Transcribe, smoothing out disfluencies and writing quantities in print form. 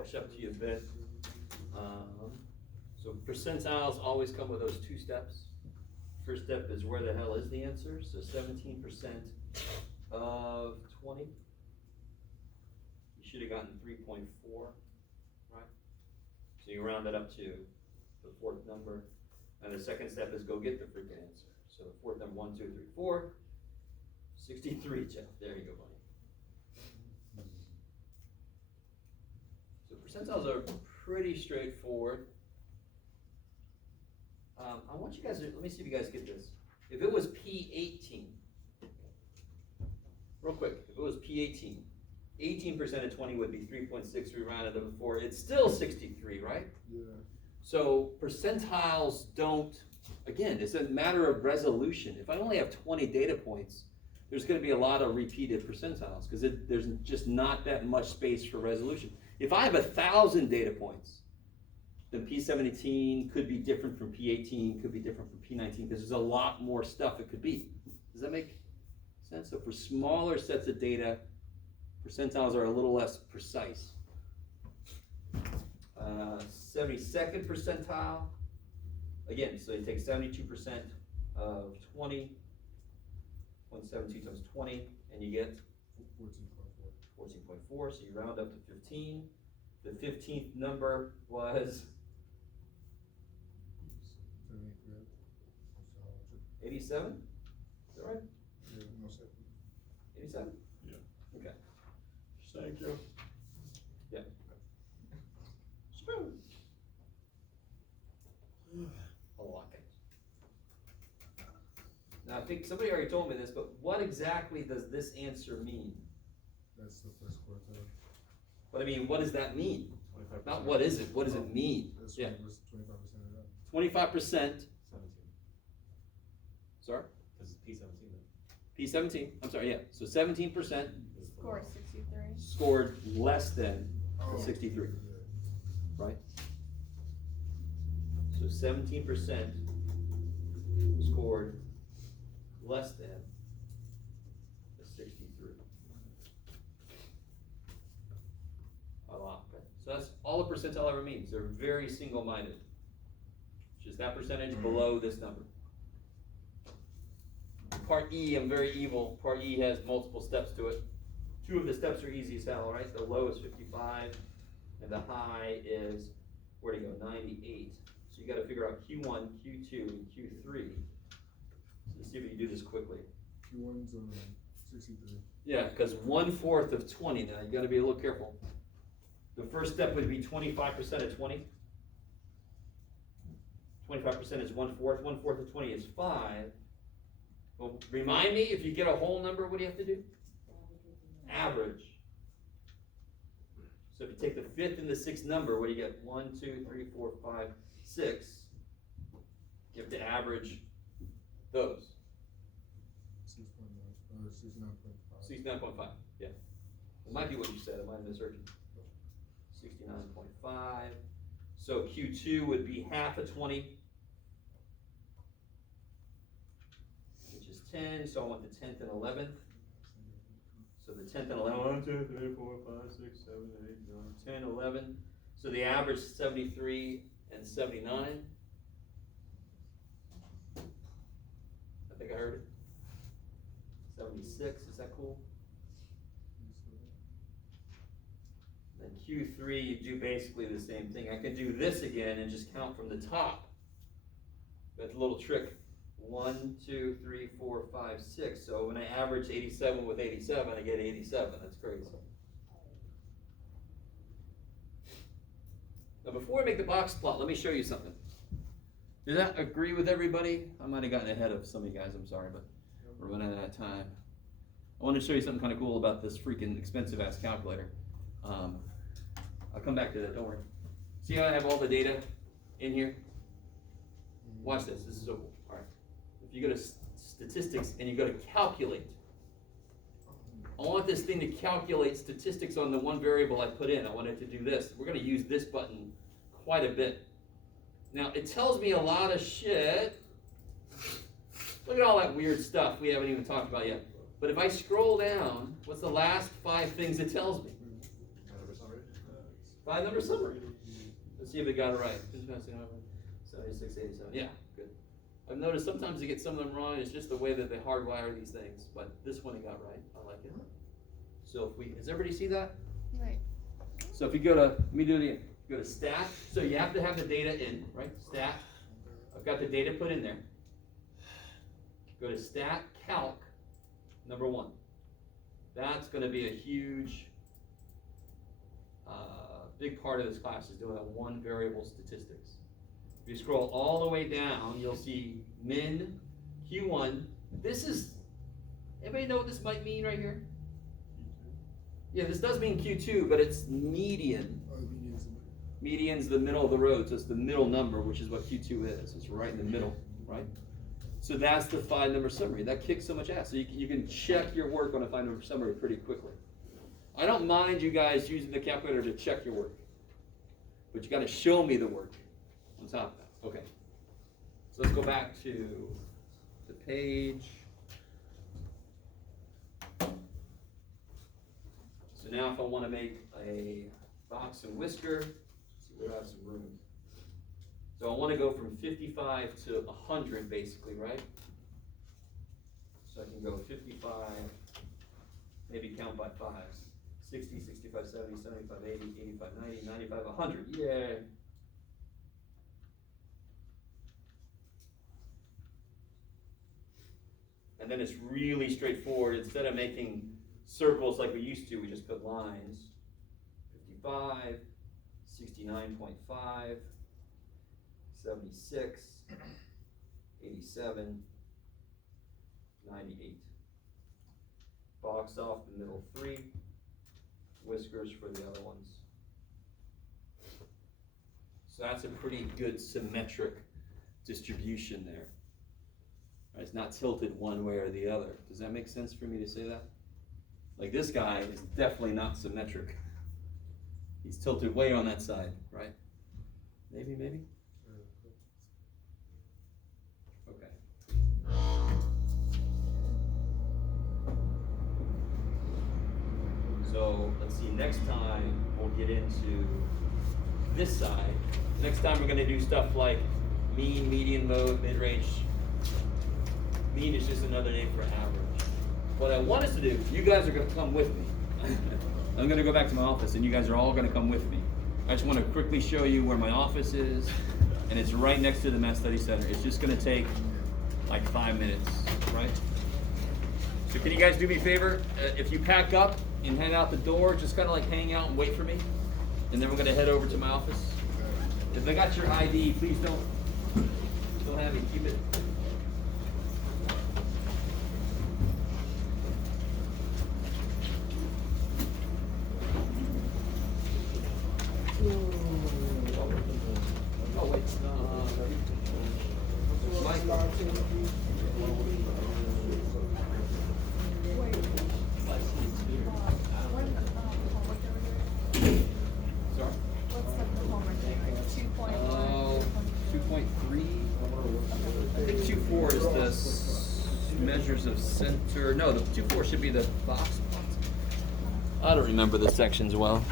catch up to you a bit. So percentiles always come with those two steps. First step is where the hell is the answer? So 17% of 20. You should have gotten 3.4, right? So you round that up to the fourth number. And the second step is go get the freaking answer. So the fourth number, 1, 2, 3, 4. 63, Jeff. There you go, buddy. So percentiles are pretty straightforward. I want you guys to, let me see if you guys get this. If it was P18, real quick, if it was P18, 18% of 20 would be 3.6, we rounded to 4. It's still 63, right? Yeah. So percentiles don't, again, it's a matter of resolution. If I only have 20 data points, there's going to be a lot of repeated percentiles because there's just not that much space for resolution. If I have 1,000 data points, then P17 could be different from P18, could be different from P19, because there's a lot more stuff it could be. Does that make sense? So for smaller sets of data, percentiles are a little less precise. 72nd percentile, again, so you take 72% of 20, 0.72 times 20, and you get 14.4, so you round up to 15. The 15th number was 87? Is that right? Yeah, no, 87? Yeah. Okay. Thank you. Yeah. Spoon. A lot. Now I think somebody already told me this, but what exactly does this answer mean? That's the first quartile. But I mean, what does that mean? 25%. Not what is it, what does it mean? That's Yeah. 25% of that. 25%. 17. Sorry? Because it's P17 then. P17, I'm sorry, yeah. So 17% Score 63. scored less than Oh, 63, yeah. right? So 17% scored less than the 63. A lot, okay? So that's all a percentile ever means. They're very single-minded. It's just that percentage below this number. Part E, I'm very evil. Part E has multiple steps to it. Two of the steps are easy as hell, right? The low is 55, and the high is, where do you go, 98. So you gotta figure out Q1, Q2, and Q3. So let's see if we can do this quickly. Q1's 63. Yeah, because 1/4 of 20, now you gotta be a little careful. The first step would be 25% of 20. 25% is 1/4. 1/4 of 20 is 5. Well, remind me, if you get a whole number, what do you have to do? Average. So if you take the 5th and the 6th number, what do you get? 1, 2, 3, 4, 5, 6. You have to average those. 6.9 or 69.5. 69.5, yeah. It might be what you said, I might have misheard you. 69.5. So Q2 would be half of 20, which is 10, so I want the 10th and 11th. So the 10th and 11th, 1, 2, 3, 4, 5, 6, 7, 8, 9, 10, 11. So the average is 73 and 79. I think I heard it. 76, is that cool? Then Q3, you do basically the same thing. I can do this again and just count from the top. That's a little trick. 1, 2, 3, 4, 5, 6. So when I average 87 with 87, I get 87. That's crazy. Now before I make the box plot, let me show you something. Does that agree with everybody? I might have gotten ahead of some of you guys, I'm sorry, but we're running out of time. I want to show you something kind of cool about this freaking expensive ass calculator. I'll come back to that, don't worry. See how I have all the data in here? Watch this, this is so cool. All right. If you go to statistics and you go to calculate, I want this thing to calculate statistics on the one variable I put in. I want it to do this. We're going to use this button quite a bit. Now, it tells me a lot of shit. Look at all that weird stuff we haven't even talked about yet. But if I scroll down, what's the last 5 things it tells me? 5-number summary. Let's see if it got it right. 76, 87. Yeah, good. I've noticed sometimes you get some of them wrong. It's just the way that they hardwire these things. But this one he got right. I like it. So if we, does everybody see that? Right. So if you go to, let me do it again. Go to stat. So you have to have the data in, right? Stat. I've got the data put in there. Go to stat calc, number 1. That's going to be a huge, big part of this class is doing a one variable statistics. If you scroll all the way down, you'll see min, Q1. This is, anybody know what this might mean right here? Yeah, this does mean Q2, but it's median. Median's the middle of the road, so it's the middle number, which is what Q2 is. It's right in the middle, right? So that's the 5-number summary. That kicks so much ass. So you can check your work on a 5-number summary pretty quickly. I don't mind you guys using the calculator to check your work, but you got to show me the work on top of that. Okay. So let's go back to the page. So now if I want to make a box and whisker, see where I have some room. So I want to go from 55 to 100 basically, right? So I can go 55, maybe count by 5s. 60, 65, 70, 75, 80, 85, 90, 95, 100. Yay. And then it's really straightforward. Instead of making circles like we used to, we just put lines. 55, 69.5, 76, 87, 98. Box off the middle 3. Whiskers for the other ones. So that's a pretty good symmetric distribution there. Right, it's not tilted one way or the other. Does that make sense for me to say that? Like this guy is definitely not symmetric. He's tilted way on that side, right? Maybe? Okay. So let's see, next time we'll get into this side. Next time we're going to do stuff like mean, median, mode, mid-range. Mean is just another name for average. What I want us to do, you guys are going to come with me. I'm going to go back to my office and you guys are all going to come with me. I just want to quickly show you where my office is, and it's right next to the Math Study Center. It's just going to take like 5 minutes, right? So can you guys do me a favor? If you pack up and head out the door, just kind of like hang out and wait for me. And then we're going to head over to my office. If I got your ID, please don't have me. Keep it. Oh, wait. Sorry? What's the homework doing? 2.1? 2.3. I think 2.4 is the measures of center. No, the 2.4 should be the box plots. I don't remember the sections well.